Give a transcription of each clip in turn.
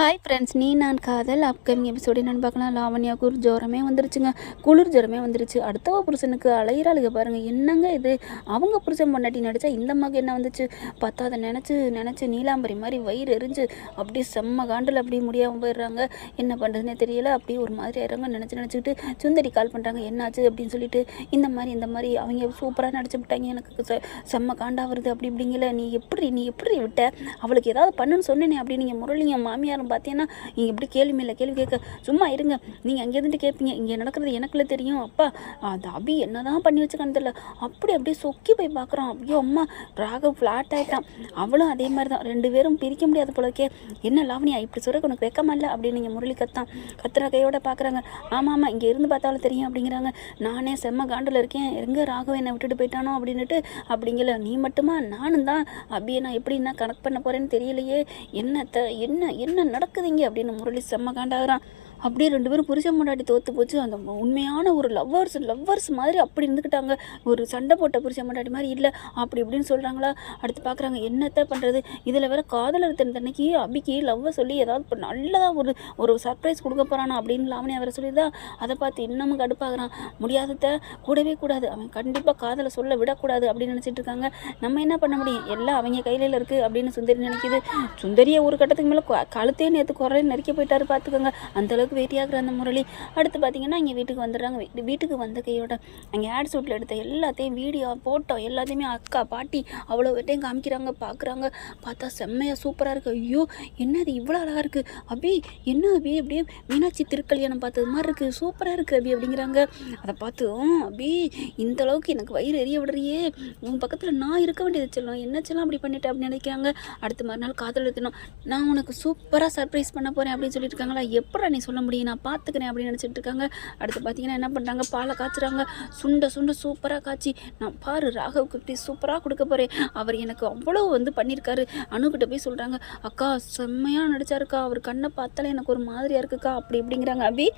Hi friends, நீ நான் காதல் அப்கமிங் எபிசோடு என்னென்னு பார்க்கலாம். லாவண்யாவுக்கு ஒரு ஜுரமே வந்துருச்சுங்க. குளிர் ஜுரமே வந்துருச்சு. அடுத்தவ புருஷனுக்கு அலையிறாளுக பாருங்கள். என்னங்க இது? அவங்க புருஷன் பொண்டாட்டி நடித்தா இந்த மக என்ன வந்துச்சு பார்த்தா அதை நினச்சி நீலாம்பரி மாதிரி வயிறு எரிஞ்சு அப்படியே செம்ம காண்டில் அப்படியே முடியாமல் போயிடுறாங்க. என்ன பண்ணுறதுனே தெரியல. அப்படியே ஒரு மாதிரி ஆயிடுறாங்க. நினச்சிக்கிட்டு சுந்தரி கால் பண்ணுறாங்க. என்னாச்சு அப்படின்னு சொல்லிட்டு இந்த மாதிரி அவங்க சூப்பராக நடிச்சு விட்டாங்க. எனக்கு செம்ம காண்டா வருது அப்படி இப்படிங்கல. நீ எப்படி விட்ட? அவளுக்கு ஏதாவது பண்ணுன்னு சொன்னேனே அப்படி. நீங்கள் முரளிங்க மாமியார் பார்த்தீங்கன்னா நீங்கள் இப்படி கேள்வி கேட்க சும்மா இருங்க. நீங்கள் அங்கேருந்து கேட்பீங்க. இங்கே நடக்கிறது எனக்குள்ள தெரியும். அப்பா அது அபி என்னதான் பண்ணி வச்சுக்கான்னு தெரியல. அப்படியே சொக்கி போய் பார்க்குறான். ஐயோ அம்மா, ராகவ் ஃப்ளாட் ஆகிட்டான். அவளும் அதே மாதிரி தான். 2 பேரும் பிரிக்க முடியாது போலக்கே. என்ன லாவணியா இப்படி சொல்ல உனக்கு வெக்கமா இல்லை அப்படின்னு நீங்கள் முரளி கத்துற கையோட பார்க்குறாங்க. ஆமாம் இங்கே இருந்து பார்த்தாலும் தெரியும் அப்படிங்கிறாங்க. நானே செம்ம காண்டில் இருக்கேன். எங்கே ராகவ் என்னை விட்டுட்டு போயிட்டானோ அப்படின்னுட்டு. அப்படிங்கல நீ மட்டுமா? நானும் தான் அபியை நான் எப்படி நான் கனெக்ட் பண்ண போகிறேன்னு தெரியலையே. என்ன நடக்குதுங்க அப்படின்னு முரளி செம்ம காண்டாகிறான். அப்படியே 2 பேரும் புருஷன் முன்னாடி தோற்று போச்சு. அந்த உண்மையான ஒரு லவ்வர்ஸ் மாதிரி அப்படி இருந்துக்கிட்டாங்க. ஒரு சண்டை போட்ட புருஷன் முன்னாடி மாதிரி இல்லை அப்படி இப்படின்னு சொல்கிறாங்களா. அடுத்து பார்க்குறாங்க என்னத்தை பண்ணுறது. இதில் வேற காதலர் தன்னைக்கு அபிக்கு லவ்வை சொல்லி ஏதாவது இப்போ நல்லதாக ஒரு சர்ப்ரைஸ் கொடுக்க போகிறானா அப்படின்னு லாவணியா வேற சொல்லியிருந்தா. அதை பார்த்து இன்னமும் கடுப்பாகிறான். முடியாதத கூடவே கூடாது, அவன் கண்டிப்பாக காதலை சொல்ல விடக்கூடாது அப்படின்னு நினச்சிட்டு இருக்காங்க. நம்ம என்ன பண்ண முடியும், எல்லாம் அவங்க கையில் இருக்குது அப்படின்னு சுந்தரி நினைக்கிது. சுந்தரியை ஒரு கட்டத்துக்கு மேலே கழுத்தையே நேற்று குரலையும் நெருக்கி போயிட்டாரு பார்த்துக்கோங்க. அந்தளவுக்கு வெயிட்டியாகிற அந்த முரளி. அடுத்து பார்த்தீங்கன்னா இங்கே வீட்டுக்கு வந்துடுறாங்க. வீட்டுக்கு வந்த கையோட அங்கே ஆட் ஷூட்டில் எடுத்த எல்லாத்தையும் வீடியோ போட்டோ எல்லாத்தையுமே அக்கா பாட்டி அவ்வளோ வெட்டையும் காமிக்கிறாங்க. பார்க்குறாங்க. பார்த்தா செம்மையாக சூப்பராக இருக்குது. ஐயோ என்னது இவ்வளோ அழகாக இருக்குது அபி, என்ன அபி அப்படியே மீனாட்சி திருக்கல்யாணம் பார்த்தது மாதிரி இருக்குது, சூப்பராக இருக்குது அபி அப்படிங்கிறாங்க. அதை பார்த்து அபி இந்த அளவுக்கு எனக்கு வயிறு எரிய விடுறியே, உன் பக்கத்தில் நான் இருக்க வேண்டியது செல்லும், என்ன செல்லம் அப்படி பண்ணிட்டேன் அப்படின்னு நினைக்கிறாங்க. அடுத்த மறுநாள் காதல் எடுத்தணும். நான் உனக்கு சூப்பராக சர்ப்ரைஸ் பண்ண போகிறேன் அப்படின்னு சொல்லிட்டு இருக்காங்களா. எப்படா நீ சொல்ல முடியும், நான் பார்த்துக்கிறேன் அப்படின்னு நினச்சிட்டு இருக்காங்க. அடுத்து பார்த்தீங்கன்னா என்ன பண்ணுறாங்க, பாலை காய்ச்சுறாங்க. சுண்ட சூப்பராக காய்ச்சி நான் பாரு ராகவுக்கு இப்படி சூப்பராக கொடுக்க போகிறேன், அவர் எனக்கு அவ்வளோ பண்ணியிருக்காரு. அணுக்கிட்ட போய் சொல்கிறாங்க, அக்கா செம்மையாக நடிச்சாருக்கா, அவர் கண்ணை பார்த்தாலே எனக்கு ஒரு மாதிரியாக இருக்குக்கா அப்படி இப்படிங்கிறாங்க. அபி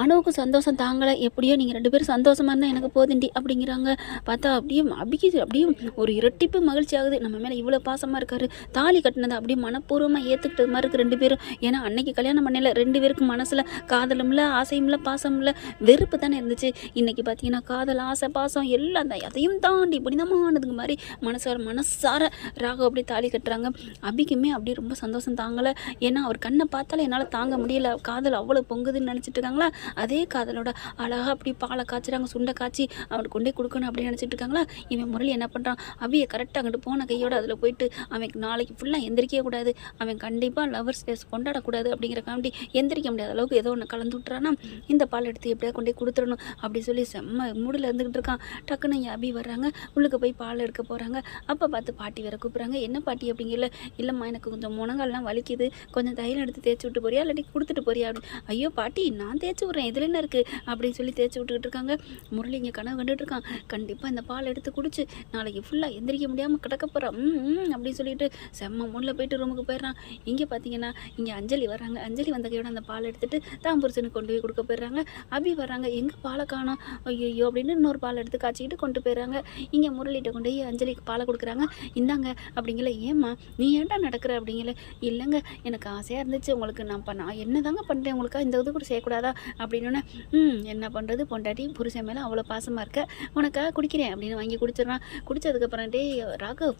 அணுவுக்கு சந்தோஷம் தாங்கலை. எப்படியோ நீங்கள் 2 பேரும் சந்தோஷமாக இருந்தால் எனக்கு போதுண்டி அப்படிங்கிறாங்க. பார்த்தா அப்படியே அபிக்கு அப்படியே ஒரு இரட்டிப்பு மகிழ்ச்சி ஆகுது. நம்ம மேலே இவ்வளோ பாசமாக இருக்காரு, தாலி கட்டினதை அப்படியே மனப்பூர்வமாக ஏற்றுக்கிட்டது மாதிரி இருக்குது 2 பேரும். ஏன்னா அன்னைக்கு கல்யாணம் பண்ணல 2 பேருக்கும் மனசில் காதலும் இல்லை, ஆசையும் இல்லை, பாசம் இல்லை, வெறுப்பு தானே இருந்துச்சு. இன்றைக்கி பார்த்தீங்கன்னா காதல், ஆசை, பாசம் எல்லாம் தான் அதையும் தாண்டி புனிதமானதுங்க மாதிரி மனசார ராகவ் அப்படியே தாலி கட்டுறாங்க. அபிக்குமே அப்படியே ரொம்ப சந்தோஷம் தாங்கலை. ஏன்னா அவர் கண்ணை பார்த்தாலே என்னால் தாங்க முடியல, காதல் அவ்வளோ பொங்குதுன்னு நினச்சிட்டு இருக்காங்களா. அதே காதலோட அழகாக அப்படி பாலை காய்ச்சுறாங்க. சுண்டை காய்ச்சி அவனுக்கு கொண்டே கொடுக்கணும் அப்படின்னு நினச்சிட்டு இருக்காங்களா. இவன் முரளி என்ன பண்ணுறான், அவியை கரெக்டாக அங்கிட்டு போன கையோடு அதில் போயிட்டு அவனுக்கு நாளைக்கு ஃபுல்லாக எந்திரிக்கவே கூடாது, அவன் கண்டிப்பாக லவர்ஸ் டேஸ் கொண்டாடக்கூடாது அப்படிங்கிறக்காண்டி எந்திரிக்க முடியாத அளவுக்கு ஏதோ ஒன்று கலந்து விட்டுறானா. இந்த பால் எடுத்து எப்படியா கொண்டே கொடுத்துடணும் அப்படி சொல்லி செம்ம மூடில் இருந்துக்கிட்டு இருக்கான். டக்குன்னு அபி வர்றாங்க. உள்ளுக்கு போய் பால் எடுக்க போகிறாங்க. அப்போ பார்த்து பாட்டி வேற கூப்பிட்றாங்க. என்ன பாட்டி அப்படிங்கல. இல்லைம்மா எனக்கு கொஞ்சம் முனங்கள்லாம் வலிக்குது, கொஞ்சம் தைலம் எடுத்து தேய்ச்சி விட்டு போறியா இல்லாட்டி கொடுத்துட்டு போறியா அப்படின்னு. ஐயோ பாட்டி நான் தேய்ச்சி விட்றேன், இதில் என்ன இருக்குது அப்படின்னு சொல்லி தேய்ச்சி விட்டுக்கிட்டு இருக்காங்க. முரளி இங்கே கனவு கண்டுட்டு இருக்கான். கண்டிப்பாக இந்த பால் எடுத்து குடிச்சு நாளைக்கு ஃபுல்லாக எந்திரிக்க முடியாமல் கிடக்க போகிறான் அப்படின்னு சொல்லிட்டு செம்ம மூணில் போயிட்டு ரூமுக்கு போயிடுறான். இங்கே பார்த்தீங்கன்னா இங்கே அஞ்சலி வர்றாங்க. அஞ்சலி வந்த கையோட அந்த பால் எடுத்துகிட்டு தான் புருஷனுக்கு கொண்டு போய் கொடுக்க போயிடுறாங்க. அபி வர்றாங்க. எங்கே பாலை காணோம், ஐயோ அப்படின்னு இன்னொரு பால் எடுத்து காய்ச்சிக்கிட்டு கொண்டு போயிடுறாங்க. இங்கே முரளிகிட்ட கொண்டு போய் அஞ்சலிக்கு பாலை கொடுக்குறாங்க. இந்தாங்க அப்படிங்கல. ஏம்மா நீ ஏன்டா நடக்கிற அப்படிங்கல. இல்லைங்க எனக்கு ஆசையாக இருந்துச்சு உங்களுக்கு, நான் என்ன தாங்க பண்ணுறேன் உங்களுக்கா, இந்த இது கூட செய்யக்கூடாதா அப்படின்னு. என்ன பண்ணுறது, பொண்டாட்டி புருஷன் மேலே அவ்வளோ பாசமாக இருக்க, உனக்காக குடிக்கிறேன் அப்படின்னு வாங்கி குடிச்சிடறான். குடித்ததுக்கப்புறம் டே ராகவ்,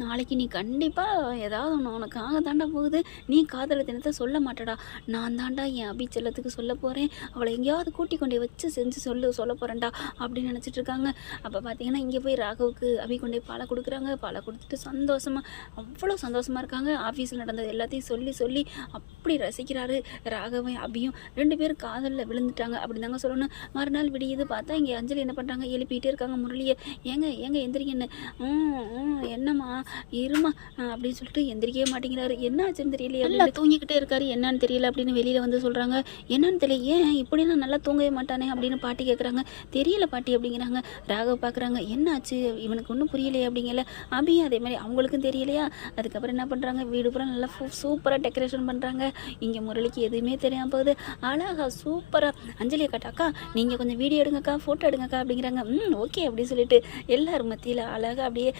நாளைக்கு நீ கண்டிப்பாக ஏதாவது ஒன்று உனக்காக தாண்டா போகுது, நீ காதல தினத்தை சொல்ல மாட்டடா, நான் தாண்டா என் அபி செல்லத்துக்கு சொல்ல போகிறேன், அவளை எங்கேயாவது கூட்டி கொண்டே வச்சு செஞ்சு சொல்ல போகிறேன்டா அப்படின்னு நினச்சிட்டு இருக்காங்க. அப்போ பார்த்தீங்கன்னா இங்கே போய் ராகவுக்கு அபி கொண்டே பாலை கொடுக்குறாங்க. பாலை கொடுத்துட்டு அவ்வளோ சந்தோஷமாக இருக்காங்க. ஆஃபீஸில் நடந்தது எல்லாத்தையும் சொல்லி அப்படி ரசிக்கிறாரு ராகவன் அபியும். 2 பேரும் காதலில் விழுந்துட்டாங்க அப்படி தாங்க சொல்லணும். மறுநாள் விடியுது. பார்த்தா இங்கே அஞ்சலி என்ன பண்ணுறாங்க, எழுப்பிகிட்டே இருக்காங்க முரளியை. ஏங்க எந்திரிங்கன்னு. என்னம்மா இருமா அப்படின்னு சொல்லிட்டு எந்திரிக்கவே மாட்டேங்கிறாரு. என்ன ஆச்சுன்னு தெரியலையே, எல்லாம் தூங்கிக்கிட்டே இருக்காரு, என்னன்னு தெரியல அப்படின்னு வெளியில் வந்து சொல்கிறாங்க. என்னன்னு தெரியல, ஏன் இப்படிலாம் நல்லா தூங்கவே மாட்டானே அப்படின்னு பாட்டி கேட்குறாங்க. தெரியல பாட்டி அப்படிங்கிறாங்க. ராகவ் பார்க்குறாங்க. என்ன ஆச்சு இவனுக்கு ஒன்றும் புரியலையே அப்படிங்கல. அபியும் அதே மாதிரி அவங்களுக்கும் தெரியலையா. அதுக்கப்புறம் என்ன பண்ணுறாங்க, வீடு பூரா நல்லா சூப்பராக டெக்கரேஷன் பண்ணுறாங்க. இங்கே முரளிக்கு எதுவுமே தெரியாமல் போகுது. அழகா சூப்பராக அஞ்சலியை காட்டாக்கா, நீங்கள் கொஞ்சம் வீடியோ எடுங்கக்கா, ஃபோட்டோ எடுங்கக்கா அப்படிங்கிறாங்க. ஓகே அப்படின்னு சொல்லிட்டு எல்லாரும் மத்தியில் அழகாக அப்படியே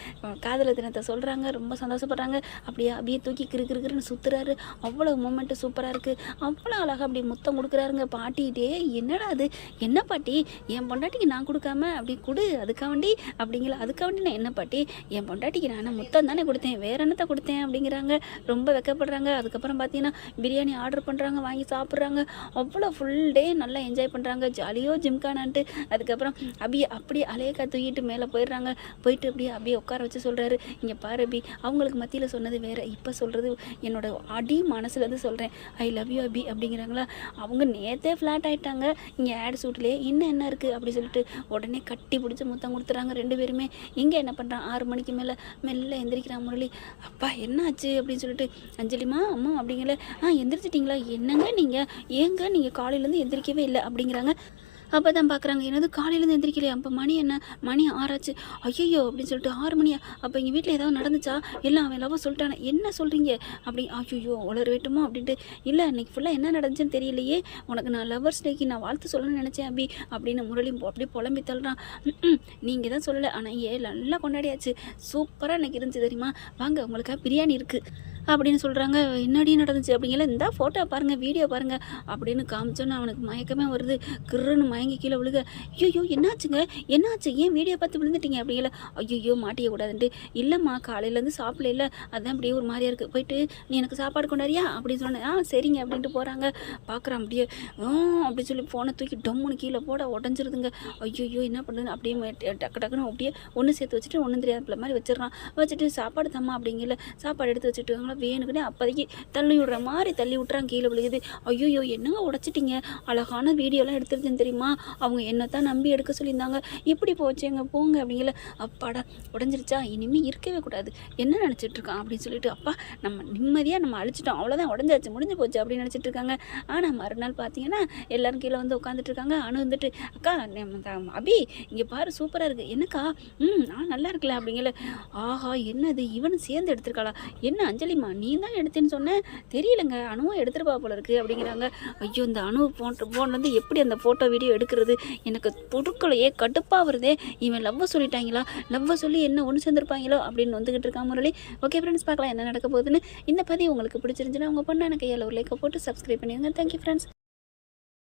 காதல தினத்தை சொல்கிறாங்க. ரொம்ப சந்தோஷப்படுறாங்க. அப்படியே அபியை தூக்கி கிறுன்னு சுற்றுறாரு. அவ்வளோ மூமெண்ட்டு சூப்பராக இருக்குது. அவ்வளோ அழகாக அப்படி முத்தம் கொடுக்குறாருங்க பாட்டிகிட்டே. என்னடா அது, என்ன பாட்டி என் பொண்டாட்டிக்கு நான் கொடுக்காம அப்படி கொடு, அதுக்காண்டி அப்படிங்களா, அதுக்காண்டி நான் என்ன பாட்டி, என் பொண்டாட்டிக்கு நான் முத்தம் தானே கொடுத்தேன், வேற என்னத்தை கொடுத்தேன் அப்படிங்கிறாங்க. ரொம்ப வெக்கப்படுறாங்க. அதுக்கப்புறம் பார்த்தீங்கன்னா பிரியாணி ஆர்டர் பண்ணுறாங்க, வாங்கி சாப்பிட்றாங்க. அவ்வளோ ஃபுல் டே நல்லா என்ஜாய் பண்ணுறாங்க. ஜாலியோ ஜிம்கானான்ட்டு. அதுக்கப்புறம் அபியை அப்படியே அலையக்கா தூக்கிட்டு மேலே போயிடுறாங்க. போயிட்டு அப்படியே அபியை உட்கார வச்சு சொல்கிறாரு, இங்கே பாரு அபி, அவங்களுக்கு மத்தியில் சொன்னது வேறு, இப்போ சொல்கிறது என்னோட அடி மனசுலேருந்து சொல்கிறேன், ஐ லவ் யூ அபி அப்படிங்கிறாங்களா. அவங்க நேற்றே ஃப்ளாட் ஆகிட்டாங்க இங்கே ஆட் ஷூட்லேயே, இன்னும் என்ன இருக்குது அப்படி சொல்லிட்டு உடனே கட்டி பிடிச்சி முத்தம் கொடுத்துறாங்க ரெண்டு பேருமே. இங்கே என்ன பண்ணுறான், 6 மணிக்கு மேலே மெல்ல எந்திரிக்கிறான் முரளி. அப்பா என்ன ஆச்சு அப்படின்னு சொல்லிட்டு, அஞ்சலிமா அம்மா அப்படிங்கல, எந்திரிச்சிட்டிங்களா, என்னங்க நீங்கள், ஏங்க நீங்கள் காலையிலேருந்து எந்திரிக்கவே இல்லை அப்படிங்கிறாங்க. அப்போ தான் பார்க்குறாங்க, என்னது காலையிலேருந்து எந்திரிக்கலையா, அப்போ மணி என்ன, மணி 6 ஆச்சு. ஐயோ அப்படின்னு சொல்லிட்டு, 6 மணியா, அப்போ எங்கள் வீட்டில் ஏதாவது நடந்துச்சா, எல்லாம் அவன் லவ் சொல்லிட்டானே, என்ன சொல்கிறீங்க அப்படி, ஐயோ உளறு வேட்டுமோ அப்படின்ட்டு, இல்லை இன்னைக்கு ஃபுல்லாக என்ன நடந்துச்சுன்னு தெரியலையே, உனக்கு நான் லவர்ஸ் டேக்கு நான் வாழ்த்து சொல்லணும்னு நினச்சேன் அபி அப்படின்னு முரளி அப்படியே புலம்பி தள்ளுறான். நீங்கள் தான் சொல்லலை, ஆனால் நல்லா கொண்டாடியாச்சு, சூப்பராக இன்னைக்கு இருந்துச்சு தெரியுமா, வாங்க உங்களுக்காக பிரியாணி இருக்குது அப்படின்னு சொல்கிறாங்க. என்னடி நடந்துச்சு அப்படிங்கல, இந்த ஃபோட்டோ பாருங்கள், வீடியோ பாருங்கள் அப்படின்னு காமிச்சோன்னு அவனுக்கு மயக்கமே வருது. கிருன்னு மயங்கி கீழே விழுக, ஐயோ என்னாச்சுங்க, என்னாச்சு, ஏன் வீடியோ பார்த்து விழுந்துட்டீங்க அப்படிங்கல, ஐயோ மாட்டிக்க கூடாதுன்ட்டு, இல்லைம்மா காலையிலேருந்து சாப்பிடல, அதான் அப்படியே ஒரு மாதிரியா இருக்குது, போயிட்டு நீ எனக்கு சாப்பாடு கொண்டாரியா அப்படின்னு சொன்னேன். சரிங்க அப்படின்ட்டு போகிறாங்க. பார்க்குறான் அப்படியே அப்படி சொல்லி ஃபோனை தூக்கி டம்முன்னு கீழே போட உடஞ்சிருதுங்க. ஐயோ என்ன பண்ணுறது, அப்படியே டக்குன்னு அப்படியே ஒன்று சேர்த்து வச்சுட்டு ஒன்றும் தெரியாத மாதிரி வச்சிடறான். வச்சுட்டு சாப்பாடு தம்மா அப்படிங்கல, சாப்பாடு எடுத்து வச்சுட்டு வேணுக்குன்னே அப்போதைக்கு தள்ளி விடுற மாதிரி தள்ளி விட்டுறான், கீழே விழுகுது. ஐயோ என்னங்க உடச்சிட்டிங்க, அழகான வீடியோலாம் எடுத்துருச்சுன்னு தெரியுமா, அவங்க என்னத்தான் நம்பி எடுக்க சொல்லியிருந்தாங்க, இப்படி போச்சுங்க போங்க அப்படிங்கல. அப்பாடா உடஞ்சிருச்சா, இனிமேல் இருக்கவே கூடாது, என்ன நினச்சிட்டு இருக்கான் அப்படின்னு சொல்லிட்டு, அப்பா நம்ம நிம்மதியாக நம்ம அழிச்சிட்டோம், அவ்வளோதான் உடஞ்சாச்சு முடிஞ்சு போச்சு அப்படின்னு நினச்சிட்டு இருக்காங்க. ஆனால் மறுநாள் பார்த்தீங்கன்னா எல்லாரும் கீழே வந்து உட்காந்துட்டு இருக்காங்க. அனு வந்துட்டு, அக்கா அபி இங்கே பாரு சூப்பராக இருக்குது, என்னக்கா நல்லா இருக்குல்ல அப்படிங்கல. ஆஹா என்னது இவனு சேர்ந்து எடுத்திருக்காளா, என்ன அஞ்சலிமா நீ தான் எடுத்தேன்னு சொன்னேன், தெரியலங்க அணுவும் எடுத்துருப்பா போல இருக்குது அப்படிங்கிறாங்க. ஐயோ இந்த அணு ஃபோன்லேருந்து எப்படி அந்த ஃபோட்டோ வீடியோ எடுக்கிறது, எனக்கு பொருட்களையே கடுப்பாக வருதே, இவன் லவ்வை சொல்லிட்டாங்களா, லவ்வை சொல்லி என்ன ஒன்று சேர்ந்துருப்பாங்களோ அப்படின்னு வந்துக்கிட்டு இருக்கான் முரளி. ஓகே ஃப்ரெண்ட்ஸ், பார்க்கலாம் என்ன நடக்க போகுதுன்னு. இந்த பதிவு உங்களுக்கு பிடிச்சிருந்துச்சுன்னா உங்கள் பொண்ணான கையால் ஒரு லைக்கை போட்டு சப்ஸ்கிரைப் பண்ணிடுங்க. Thank you friends.